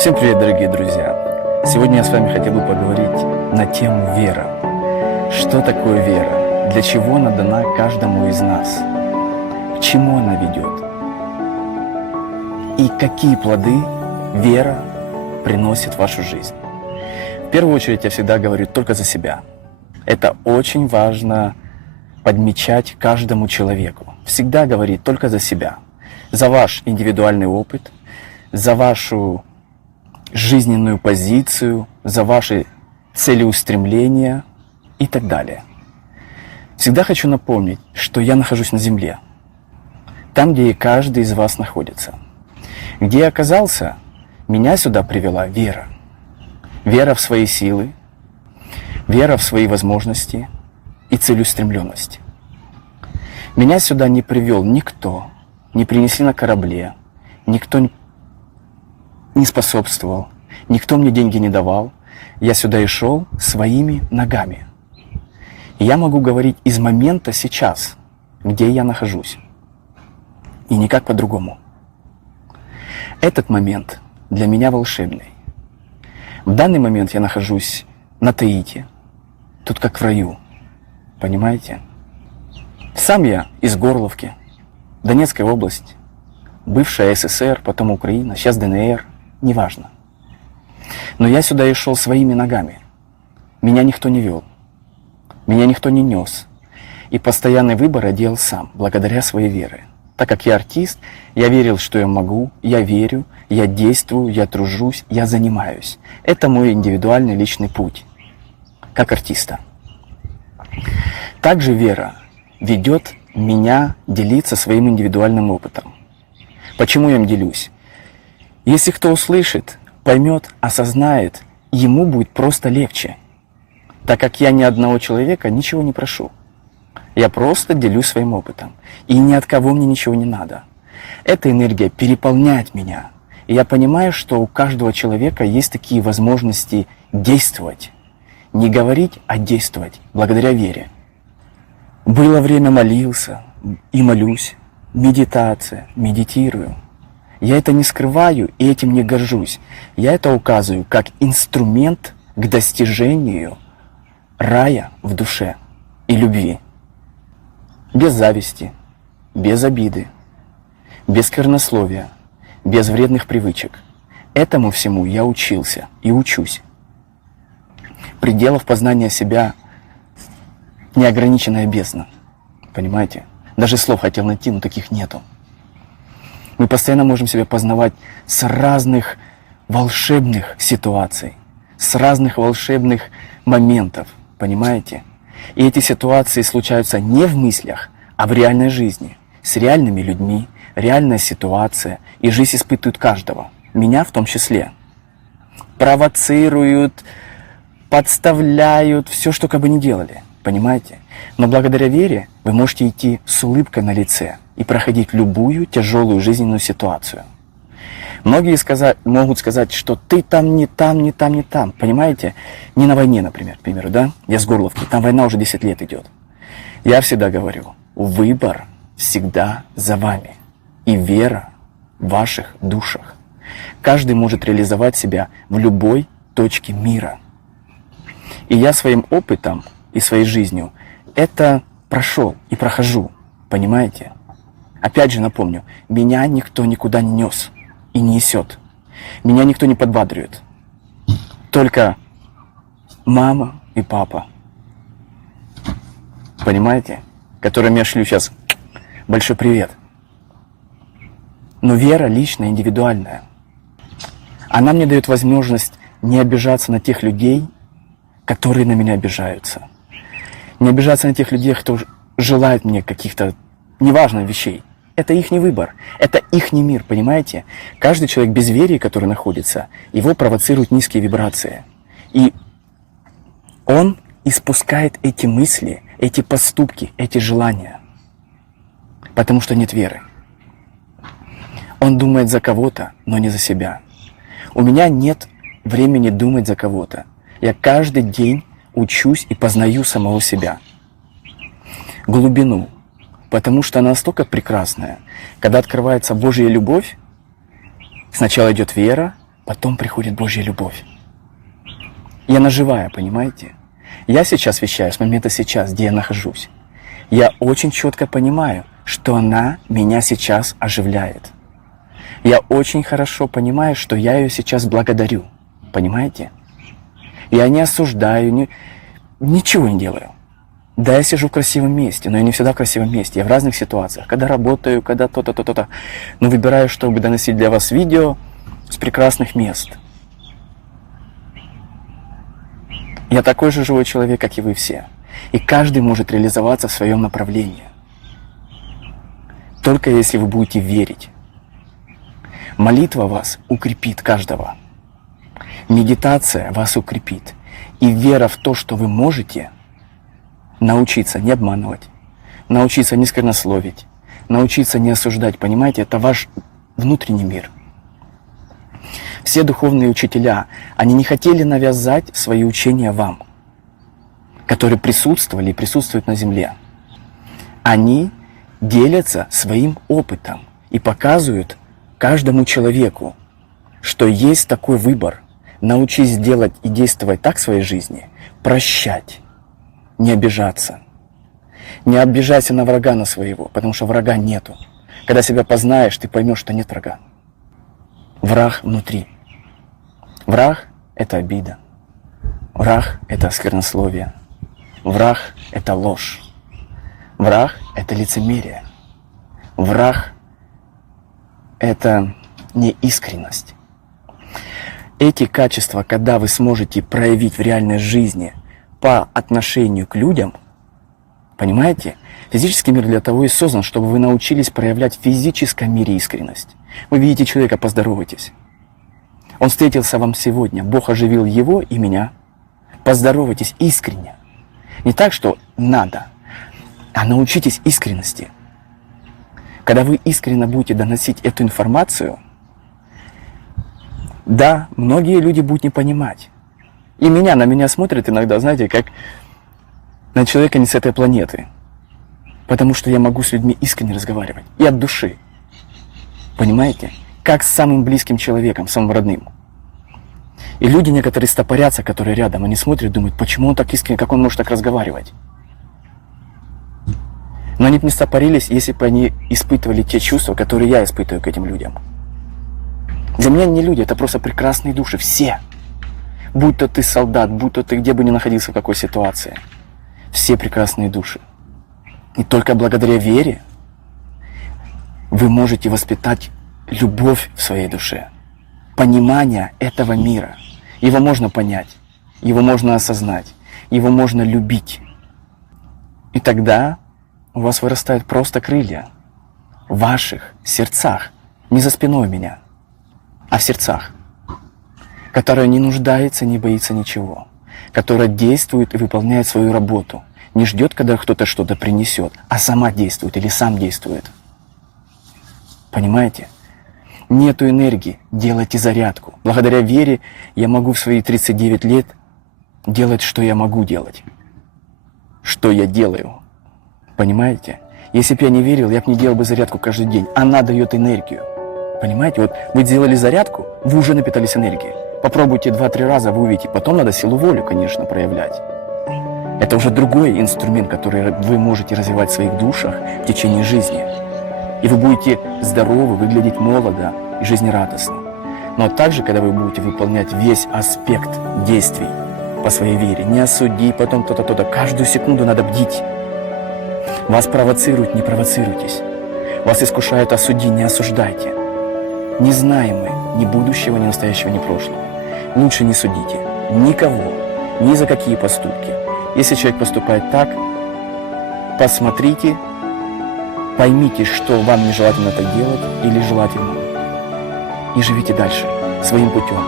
Всем привет, дорогие друзья! Сегодня я с вами хотел бы поговорить на тему вера. Что такое вера? Для чего она дана каждому из нас? К чему она ведет? И какие плоды вера приносит в вашу жизнь? В первую очередь я всегда говорю только за себя. Это очень важно подмечать каждому человеку. Всегда говорить только за себя. За ваш индивидуальный опыт, за вашу жизненную позицию, за ваши целеустремления и так далее. Всегда хочу напомнить, что я нахожусь на земле, там, где и каждый из вас находится. Где я оказался, меня сюда привела вера. Вера в свои силы, вера в свои возможности и целеустремленность. Меня сюда не привел никто, не принесли на корабле, никто не способствовал, никто мне деньги не давал. Я сюда и шел своими ногами. И я могу говорить из момента сейчас, где я нахожусь. И никак по-другому. Этот момент для меня волшебный. В данный момент я нахожусь на Таити. Тут как в раю. Понимаете? Сам я из Горловки, Донецкая область, бывшая СССР, потом Украина, сейчас ДНР. Неважно. Но я сюда и шел своими ногами. Меня никто не вел. Меня никто не нес. И постоянный выбор я делал сам, благодаря своей вере. Так как я артист, я верил, что я могу, я верю, я действую, я тружусь, я занимаюсь. Это мой индивидуальный личный путь, как артиста. Также вера ведет меня делиться своим индивидуальным опытом. Почему я им делюсь? Если кто услышит, поймет, осознает, ему будет просто легче, так как я ни одного человека ничего не прошу. Я просто делюсь своим опытом, и ни от кого мне ничего не надо. Эта энергия переполняет меня, и я понимаю, что у каждого человека есть такие возможности действовать. Не говорить, а действовать, благодаря вере. Было время, молился и молюсь, медитация, медитирую. Я это не скрываю и этим не горжусь. Я это указываю как инструмент к достижению рая в душе и любви. Без зависти, без обиды, без сквернословия, без вредных привычек. Этому всему я учился и учусь. Пределов познания себя неограниченная бездна. Понимаете? Даже слов хотел найти, но таких нету. Мы постоянно можем себя познавать с разных волшебных ситуаций, с разных волшебных моментов, понимаете? И эти ситуации случаются не в мыслях, а в реальной жизни, с реальными людьми, реальная ситуация, и жизнь испытывает каждого, меня в том числе. Провоцируют, подставляют, все, что как бы ни делали, понимаете? Но благодаря вере вы можете идти с улыбкой на лице и проходить любую тяжелую жизненную ситуацию. Многие могут сказать, что ты там, не там, не там, не там. Понимаете? Не на войне, например, к примеру, да? Я с Горловки, там война уже 10 лет идет. Я всегда говорю, выбор всегда за вами. И вера в ваших душах. Каждый может реализовать себя в любой точке мира. И я своим опытом и своей жизнью это прошел и прохожу. Понимаете? Опять же напомню, меня никто никуда не нес и не несет. Меня никто не подбадривает. Только мама и папа. Понимаете? Которым я шлю сейчас большой привет. Но вера личная, индивидуальная. Она мне дает возможность не обижаться на тех людей, которые на меня обижаются. Не обижаться на тех людей, кто желает мне каких-то неважных вещей. Это их выбор, это их мир, понимаете? Каждый человек без веры, который находится, его провоцируют низкие вибрации. И он испускает эти мысли, эти поступки, эти желания. Потому что нет веры. Он думает за кого-то, но не за себя. У меня нет времени думать за кого-то. Я каждый день учусь и познаю самого себя. Глубину. Потому что она настолько прекрасная. Когда открывается Божья любовь, сначала идет вера, потом приходит Божья любовь. И она живая, понимаете? Я сейчас вещаю с момента сейчас, где я нахожусь. Я очень четко понимаю, что она меня сейчас оживляет. Я очень хорошо понимаю, что я ее сейчас благодарю. Понимаете? Я не осуждаю, ничего не делаю. Да, я сижу в красивом месте, но я не всегда в красивом месте. Я в разных ситуациях. Когда работаю, когда то-то, то-то. Но выбираю, чтобы доносить для вас видео с прекрасных мест. Я такой же живой человек, как и вы все. И каждый может реализоваться в своем направлении. Только если вы будете верить. Молитва вас укрепит каждого. Медитация вас укрепит. И вера в то, что вы можете научиться не обманывать, научиться не сквернословить, научиться не осуждать, понимаете, это ваш внутренний мир. Все духовные учителя, они не хотели навязать свои учения вам, которые присутствовали и присутствуют на земле. Они делятся своим опытом и показывают каждому человеку, что есть такой выбор. Научись делать и действовать так в своей жизни, прощать, не обижаться. Не обижайся на врага на своего, потому что врага нету. Когда себя познаешь, ты поймешь, что нет врага. Враг внутри. Враг – это обида. Враг – это сквернословие. Враг – это ложь. Враг – это лицемерие. Враг – это неискренность. Эти качества, когда вы сможете проявить в реальной жизни по отношению к людям, понимаете, физический мир для того и создан, чтобы вы научились проявлять в физическом мире искренность. Вы видите человека, поздоровайтесь. Он встретился вам сегодня, Бог оживил его и меня. Поздоровайтесь искренне. Не так, что надо, а научитесь искренности. Когда вы искренне будете доносить эту информацию, да, многие люди будут не понимать. И на меня смотрят иногда, знаете, как на человека не с этой планеты. Потому что я могу с людьми искренне разговаривать. И от души. Понимаете? Как с самым близким человеком, самым родным. И люди некоторые стопорятся, которые рядом, они смотрят, думают, почему он так искренне, как он может так разговаривать. Но они бы не стопорились, если бы они испытывали те чувства, которые я испытываю к этим людям. Для меня не люди, это просто прекрасные души, все. Будь то ты солдат, будь то ты где бы ни находился, в какой ситуации. Все прекрасные души. И только благодаря вере вы можете воспитать любовь в своей душе. Понимание этого мира. Его можно понять, его можно осознать, его можно любить. И тогда у вас вырастают просто крылья. В ваших сердцах, не за спиной меня, а в сердцах, которая не нуждается, не боится ничего, которая действует и выполняет свою работу, не ждет, когда кто-то что-то принесет, а сама действует или сам действует. Понимаете? Нету энергии, делайте зарядку. Благодаря вере я могу в свои 39 лет делать, что я могу делать. Что я делаю. Понимаете? Если бы я не верил, я бы не делал бы зарядку каждый день. Она дает энергию. Понимаете? Вот вы сделали зарядку, вы уже напитались энергией. Попробуйте 2-3 раза, вы увидите. Потом надо силу воли, конечно, проявлять. Это уже другой инструмент, который вы можете развивать в своих душах в течение жизни. И вы будете здоровы, выглядеть молодо и жизнерадостно. Но также, когда вы будете выполнять весь аспект действий по своей вере, не осуди, потом то-то, то-то, каждую секунду надо бдить. Вас провоцируют, не провоцируйтесь. Вас искушают, осуди, не осуждайте. Не знаем мы ни будущего, ни настоящего, ни прошлого. Лучше не судите никого, ни за какие поступки. Если человек поступает так, посмотрите, поймите, что вам нежелательно так делать или желательно. И живите дальше, своим путем.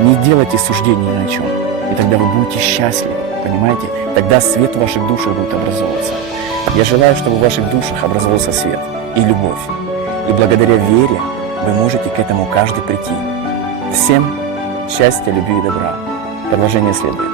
Не делайте суждений ни на чем. И тогда вы будете счастливы, понимаете? Тогда свет в ваших душах будет образовываться. Я желаю, чтобы в ваших душах образовался свет и любовь. И благодаря вере вы можете к этому каждый прийти. Всем счастья, любви и добра. Продолжение следует.